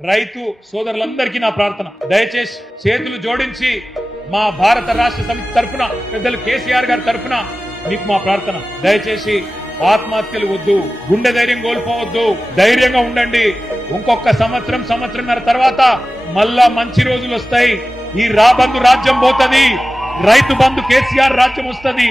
రైతు సోదరులందరికీ నా ప్రార్థన, దయచేసి చేతులు జోడించి మా భారత రాష్ట్ర సమితి తరఫున పెద్దలు కేసీఆర్ గారి తరఫున మీకు మా ప్రార్థన, దయచేసి ఆత్మహత్యలు వద్దు, గుండె ధైర్యం కోల్పోవద్దు, ధైర్యంగా ఉండండి. ఇంకొక సంవత్సరంన్నర తర్వాత మళ్ళా మంచి రోజులు వస్తాయి. ఈ రాబందు రాజ్యం పోతుంది, రైతు బంధు కేసీఆర్ రాజ్యం వస్తుంది.